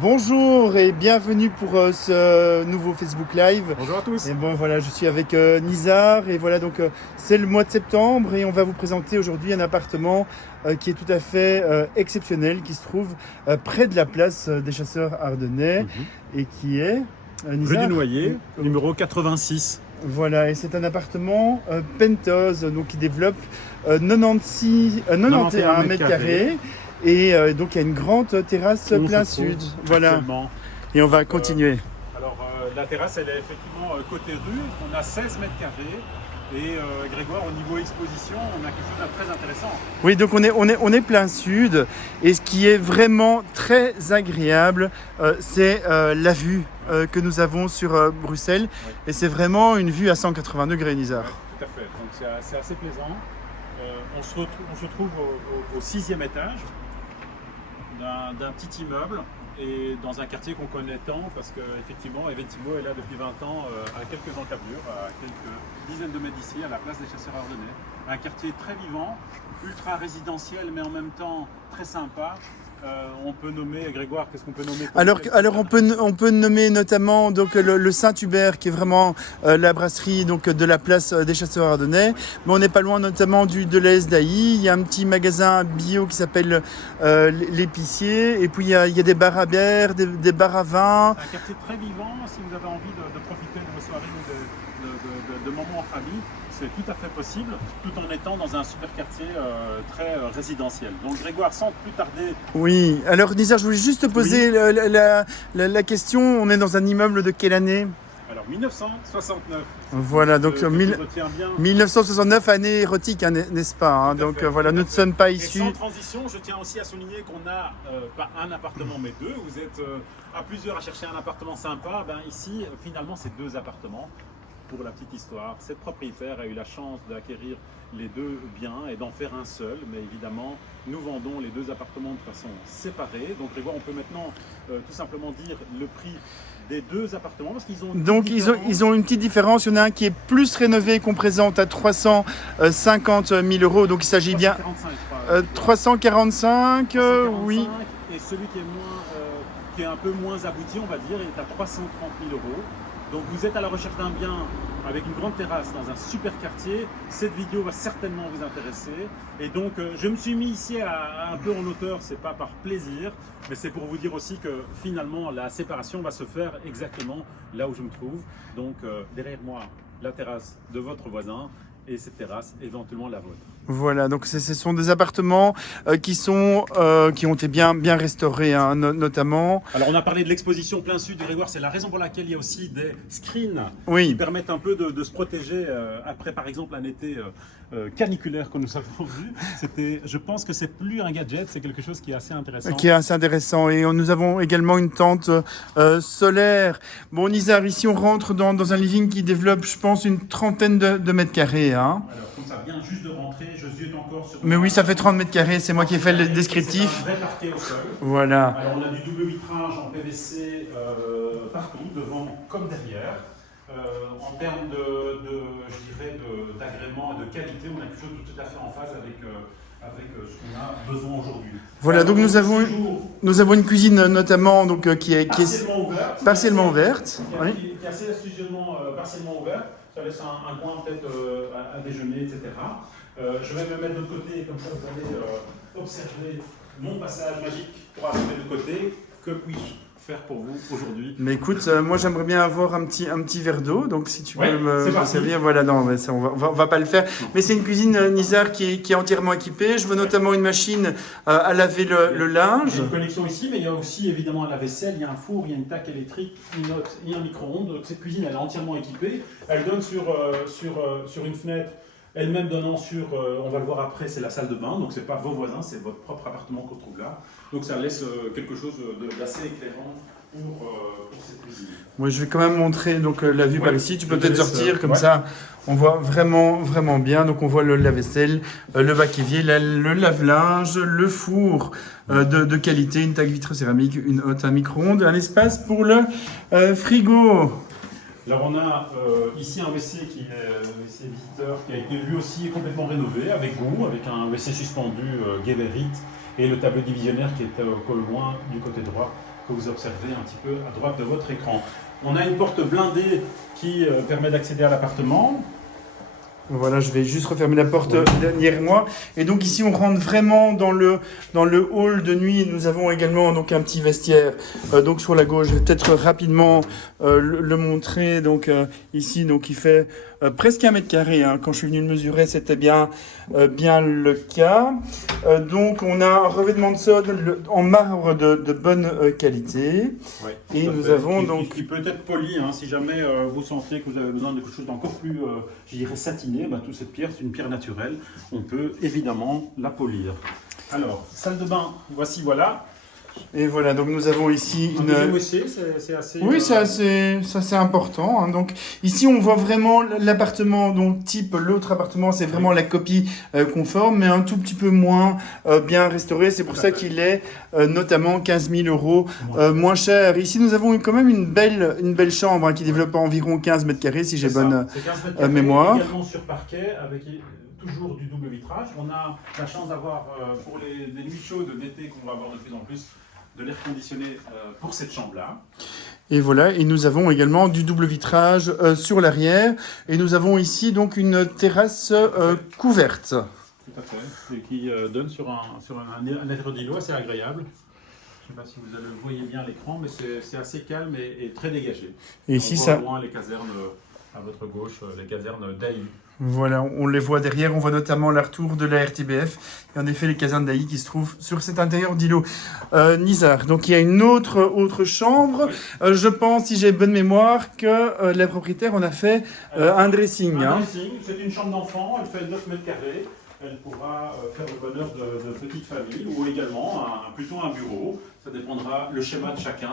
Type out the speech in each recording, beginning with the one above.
Bonjour et bienvenue pour ce nouveau Facebook Live. Bonjour à tous. Et bon voilà, je suis avec Nizar et voilà donc c'est le mois de septembre et on va vous présenter aujourd'hui un appartement qui est tout à fait exceptionnel, qui se trouve près de la place des chasseurs ardennais et qui est Rue Nizar. du Noyer, numéro 86. Voilà, et c'est un appartement penthouse donc qui développe 91 mètres carrés. Et donc il y a une grande terrasse Où on plein se trouve sud. Voilà. actuellement. Et on va continuer. La terrasse, elle est effectivement côté rue. On a 16 mètres carrés. Et Grégoire, au niveau exposition, on a quelque chose de très intéressant. Oui, donc on est plein sud. Et ce qui est vraiment très agréable, c'est la vue que nous avons sur Bruxelles. Oui. Et c'est vraiment une vue à 180 degrés, Nizar. Tout à fait. Donc c'est assez plaisant. On se trouve au 6e étage d'un petit immeuble et dans un quartier qu'on connaît tant parce qu'effectivement, Eventimo est là depuis 20 ans à quelques encablures, à quelques dizaines de mètres d'ici, à la place des chasseurs ardennais. Un quartier très vivant, ultra résidentiel mais en même temps très sympa. On peut nommer, Grégoire, qu'est-ce qu'on peut nommer Alors on peut nommer notamment donc, le Saint-Hubert qui est vraiment la brasserie donc, de la place des chasseurs ardennais. Mais on n'est pas loin notamment de la SDAI. Il y a un petit magasin bio qui s'appelle l'Épicier. Et puis il y a des bars à bière, des bars à vin. Un quartier très vivant, si vous avez envie de profiter de vos soirées ou de moments entre amis, c'est tout à fait possible, tout en étant dans un super quartier très résidentiel. Donc Grégoire, sans plus tarder... Oui, alors Nizar, je voulais juste te poser la question, on est dans un immeuble de quelle année? Alors 1969. Voilà, donc Tu retiens bien. 1969, année érotique, hein, n'est-ce pas hein. Donc voilà, nous ne sommes pas Et issus... sans transition, je tiens aussi à souligner qu'on a pas un appartement mais deux. Vous êtes à plusieurs à chercher un appartement sympa. Ben, ici, finalement, c'est deux appartements. Pour la petite histoire, cette propriétaire a eu la chance d'acquérir les deux biens et d'en faire un seul, mais évidemment, nous vendons les deux appartements de façon séparée. Donc Grégoire, on peut maintenant tout simplement dire le prix des deux appartements parce qu'ils ont... Donc ils ont une petite différence, il y en a un qui est plus rénové qu'on présente à 350 000 €, donc il s'agit bien... 345, oui. Et celui qui est un peu moins abouti, on va dire, il est à 330 000 €. Donc vous êtes à la recherche d'un bien avec une grande terrasse dans un super quartier, cette vidéo va certainement vous intéresser. Et donc je me suis mis ici un peu en hauteur, c'est pas par plaisir, mais c'est pour vous dire aussi que finalement la séparation va se faire exactement là où je me trouve. Donc derrière moi, la terrasse de votre voisin et cette terrasse éventuellement la vôtre. Voilà, donc ce sont des appartements qui ont été bien restaurés, hein, notamment. Alors on a parlé de l'exposition plein sud du Grégoire, c'est la raison pour laquelle il y a aussi des screens qui qui permettent un peu de se protéger après par exemple un été caniculaire que nous avons vu. Je pense que c'est plus un gadget, c'est quelque chose qui est assez intéressant. Qui est assez intéressant et nous avons également une tente solaire. Bon Nizar, ici on rentre dans un living qui développe je pense une trentaine de mètres carrés. Hein. Alors comme ça vient juste de rentrer, je ziote encore sur... Mais oui, ça fait 30 mètres carrés, c'est moi qui ai fait le descriptif. C'est un vrai parquet au sol. Voilà. Alors on a du double vitrage en PVC partout, devant comme derrière. En termes d'agrément et de qualité, on a quelque chose de tout à fait en phase avec ce qu'on a besoin aujourd'hui. Voilà, donc nous avons une cuisine notamment donc, qui est partiellement ouverte. Qui est assez astucieusement partiellement ouverte. Ça laisse un coin peut-être à déjeuner, etc. Je vais me mettre de l'autre côté, comme ça vous allez observer mon passage magique pour arriver de l'autre côté. Que puis-je faire pour vous aujourd'hui? Mais écoute, moi j'aimerais bien avoir un petit verre d'eau, donc si tu peux me servir, voilà, non, mais ça, on va pas le faire. Mais c'est une cuisine Nizar qui est entièrement équipée. Je veux notamment une machine à laver le linge. Il y a une connexion ici, mais il y a aussi évidemment la vaisselle, il y a un four, il y a une taque électrique, une hotte et un micro-ondes. Donc cette cuisine elle est entièrement équipée. Elle donne sur une fenêtre. Elle-même donnant sur, on va le voir après, c'est la salle de bain, donc c'est pas vos voisins, c'est votre propre appartement qu'on trouve là. Donc ça laisse quelque chose d'assez éclairant pour cette cuisine. Moi, je vais quand même montrer donc, la vue par ici. Tu peux peut-être sortir, comme ça on voit vraiment bien. Donc on voit le lave-vaisselle, le bac-évier, le lave-linge, le four de qualité, une taque vitre céramique, une hotte, un micro-ondes, un espace pour le frigo. Alors on a ici un WC qui est un WC visiteur qui a été lui aussi complètement rénové avec goût, avec un WC suspendu Geberit et le tableau divisionnaire qui est au loin du côté droit que vous observez un petit peu à droite de votre écran. On a une porte blindée qui permet d'accéder à l'appartement. Voilà, je vais juste refermer la porte derrière moi. Et donc ici, on rentre vraiment dans le hall de nuit. Nous avons également donc un petit vestiaire donc sur la gauche. Je vais peut-être rapidement le montrer. Donc ici, donc il fait presque 1 mètre carré. Hein. Quand je suis venu le mesurer, c'était bien le cas. Donc on a un revêtement de sol en marbre de bonne qualité. Ouais, et nous avons donc... Qui peut être poli, hein, si jamais vous sentez que vous avez besoin de quelque chose d'encore plus, je dirais, satiné. Bah, toute cette pierre, c'est une pierre naturelle. On peut évidemment la polir. Alors, salle de bain, voilà. Et voilà, donc nous avons ici Un deuxième WC, c'est assez... Oui, c'est assez important. Hein. Donc ici, on voit vraiment l'appartement, donc type l'autre appartement, c'est vraiment la copie conforme, mais un tout petit peu moins bien restauré. C'est pour ça qu'il est notamment 15 000 euros moins cher. Ici, nous avons quand même une belle chambre hein, qui développe environ 15 mètres carrés, si j'ai bonne mémoire. Également sur parquet, avec toujours du double vitrage. On a la chance d'avoir, pour les nuits chaudes d'été qu'on va avoir de plus en plus, de l'air conditionné pour cette chambre-là. Et voilà, et nous avons également du double vitrage sur l'arrière. Et nous avons ici donc une terrasse couverte. Tout à fait, et qui donne sur un intérieur d'îlot assez agréable. Je ne sais pas si vous le voyez bien à l'écran, mais c'est assez calme et très dégagé. Et ici, on voit loin les casernes à votre gauche, les casernes d'AI. Voilà, on les voit derrière, on voit notamment la retour de la RTBF et en effet les casernes d'AI qui se trouvent sur cet intérieur d'îlot. Nizar, donc il y a une autre chambre. Je pense, si j'ai bonne mémoire, que les propriétaires on a fait un dressing. Un dressing, c'est une chambre d'enfant, elle fait 9 mètres carrés. Elle pourra faire le bonheur de petites familles ou également plutôt un bureau. Ça dépendra le schéma de chacun.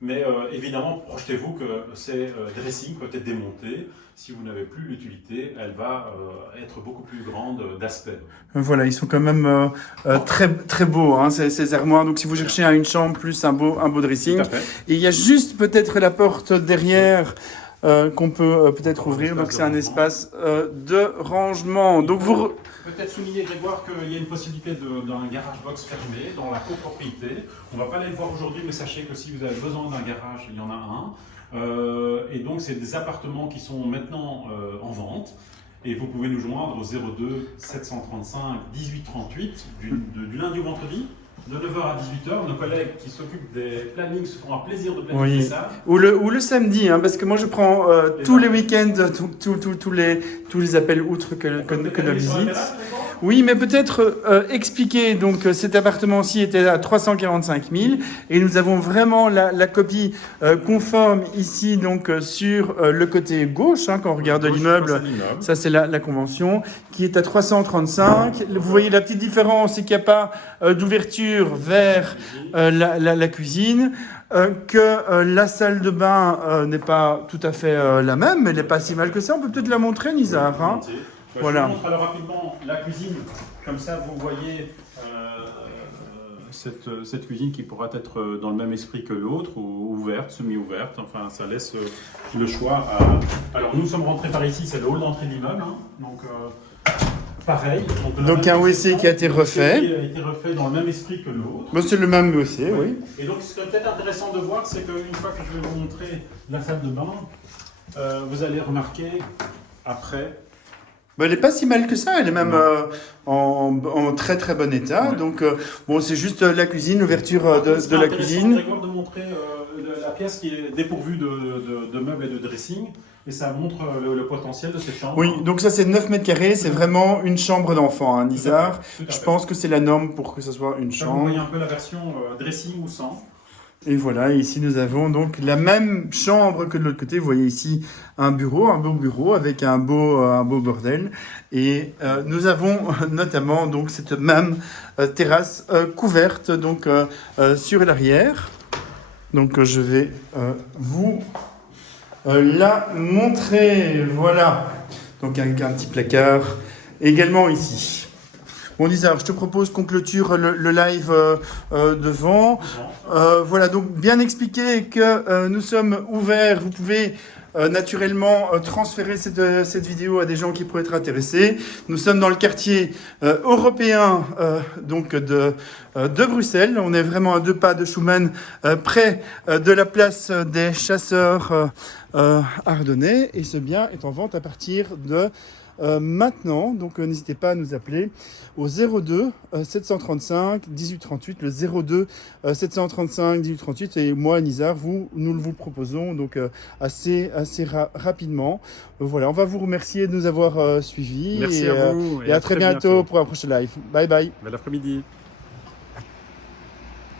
Mais évidemment, projetez-vous que ces dressings peuvent être démontés. Si vous n'avez plus l'utilité, elle va être beaucoup plus grande d'aspect. Voilà, ils sont quand même très beaux, hein, ces armoires. Donc si vous cherchez une chambre plus un beau dressing. Et il y a juste peut-être la porte derrière qu'on peut peut-être ouvrir. Donc c'est un espace de rangement. Donc vous... Peut-être souligner, Grégoire, qu'il y a une possibilité d'un garage box fermé dans la copropriété. On ne va pas aller le voir aujourd'hui, mais sachez que si vous avez besoin d'un garage, il y en a un. Et donc, c'est des appartements qui sont maintenant en vente. Et vous pouvez nous joindre au 02 735 18 38 du lundi au vendredi. De 9h à 18h, nos collègues qui s'occupent des plannings se feront un plaisir de planifier ça. Ou le samedi, hein, parce que moi je prends tous les week-ends, tous les appels outre que la visite. Oui, mais peut-être expliquer, donc cet appartement-ci était à 345 000 et nous avons vraiment la copie conforme ici donc sur le côté gauche, hein, quand on regarde l'immeuble, ça c'est la convention, qui est à 335. Vous voyez la petite différence, c'est qu'il n'y a pas d'ouverture vers la cuisine, que la salle de bain n'est pas tout à fait la même, mais elle n'est pas si mal que ça. On peut peut-être la montrer, Nizar. Hein. Voilà. Je vous montre alors rapidement la cuisine, comme ça vous voyez cette cuisine qui pourra être dans le même esprit que l'autre, ou ouverte, semi-ouverte, enfin ça laisse le choix à... Alors nous sommes rentrés par ici, c'est le hall d'entrée de l'immeuble, hein. Donc pareil. Donc un WC qui a été refait. Qui a été refait dans le même esprit que l'autre. Bon, c'est le même WC, oui. Et donc ce qui est peut-être intéressant de voir, c'est qu'une fois que je vais vous montrer la salle de bain, vous allez remarquer après... Ben, elle n'est pas si mal que ça, elle est même en très bon état. Ouais. Donc bon, c'est juste la cuisine, l'ouverture de la cuisine. C'est intéressant de montrer la pièce qui est dépourvue de meubles et de dressing. Et ça montre le potentiel de cette chambre. Oui, donc ça c'est 9 mètres carrés, c'est vraiment une chambre d'enfant, hein, Nizar. Je pense que c'est la norme pour que ce soit une chambre. Vous voyez un peu la version dressing ou sans. Et voilà, ici nous avons donc la même chambre que de l'autre côté. Vous voyez ici un beau bureau avec un beau bordel. Et nous avons notamment donc cette même terrasse couverte donc sur l'arrière. Donc je vais vous la montrer. Voilà, donc un petit placard également ici. Bon, Nizar, je te propose qu'on clôture le live devant. Voilà, donc bien expliquer que nous sommes ouverts. Vous pouvez naturellement transférer cette vidéo à des gens qui pourraient être intéressés. Nous sommes dans le quartier européen donc de Bruxelles. On est vraiment à 2 pas de Schuman, près de la place des chasseurs ardennais. Et ce bien est en vente à partir de maintenant. Donc n'hésitez pas à nous appeler au 02 735 1838, le 02 735 1838. Et moi, Nizar, nous le vous proposons donc assez rapidement. Voilà, on va vous remercier de nous avoir suivis. Merci à vous et à très bientôt pour un prochain live. Bye bye. Bel après-midi.